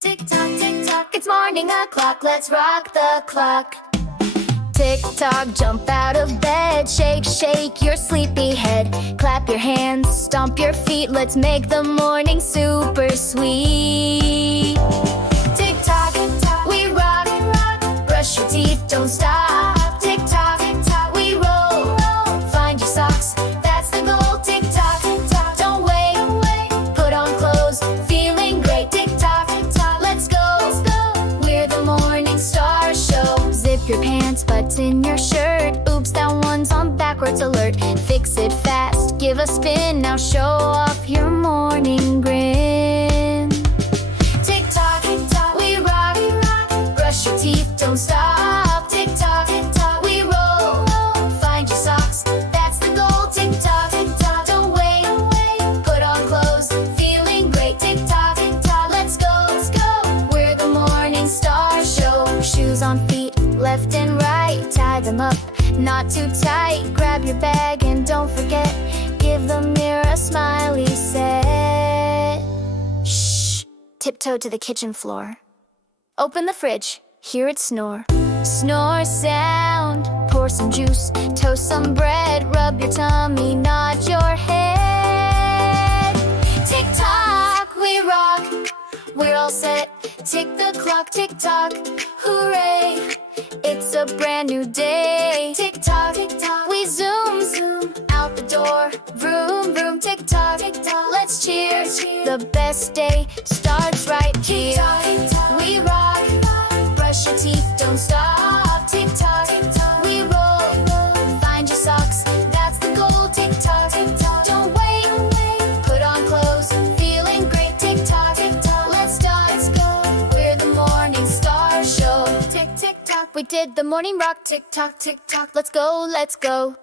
Tick-tock, tick-tock, it's morning o'clock, let's rock the clock. Tick-tock, jump out of bed, shake, shake your sleepy head. Clap your hands, stomp your feet, let's make the morning super sweet. Tick-tock, we rock, brush your teeth, don't stop. Tick-tock, we roll, find your socks, that's the goal. Tick-tock, don't wait, put on clothes, feeling great. Tick-tock, let's go, we're the Morning Star Show. Zip your pants, button your shirt, oops, that one's on backwards alert. Fix it fast, give a spin, now show off your morning grin. Tick-tock, we rock, brush your teeth, don't stop. Tick-tock, we roll, find your socks, that's the goal. Tick-tock, don't wait, put on clothes, feeling great. Tick-tock, let's go, we're the Morning Star Show. Shoes on feet, left and right, tie them up, not too tight. Grab your bag and don't forget, give the mirror a smiley set. Shh, tiptoe to the kitchen floor. Open the fridge, hear it snore. Snore sound, pour some juice, toast some bread, rub your tummy, nod your head. Tick-tock, we rock, we're all set. Tick the clock, tick-tock, hooray, it's a brand new day. Tick-tock, we zoom, out the door, vroom, vroom. Tick-tock, let's cheer, the best day starts right here. Tick-tock, we rock, brush your teeth, don't stop. Tick-tock, we roll, find your socks, that's the goal. Tick-tock, don't wait, put on clothes, feeling great. Tick-tock, let's start, we're the Morning Star Show. Tick-tock, we did the morning rock. Tick-tock, let's go, let's go.